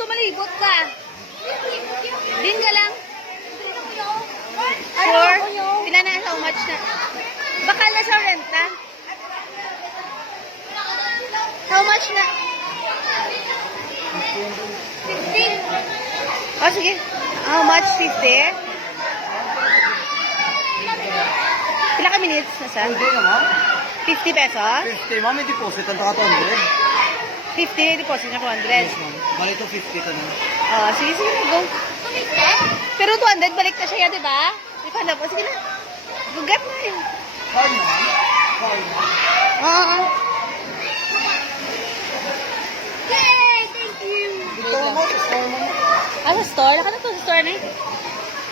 gusto malibot ka. Din ka lang. Sure? Pila na how much na? Bakal na sa renta? How much na? 15. Oh, sige. How much? 50? Pila ka minutes na sa? Hindi naman. 50 pesos? 50, ma'am, may deposit. Ang taka 200. 50, deposit na 200. Yes, ma'am. Balik to 50 ka na. Oh, sige, sige, go. Pero 200, balik ka siya, di ba? Refund na po. Sige na. Gugat na yun. Card na, ma'am? Card na. Oo. Yay! Thank you! Dito mo, store mo. Ah, sa store? Naka na to sa store na yun.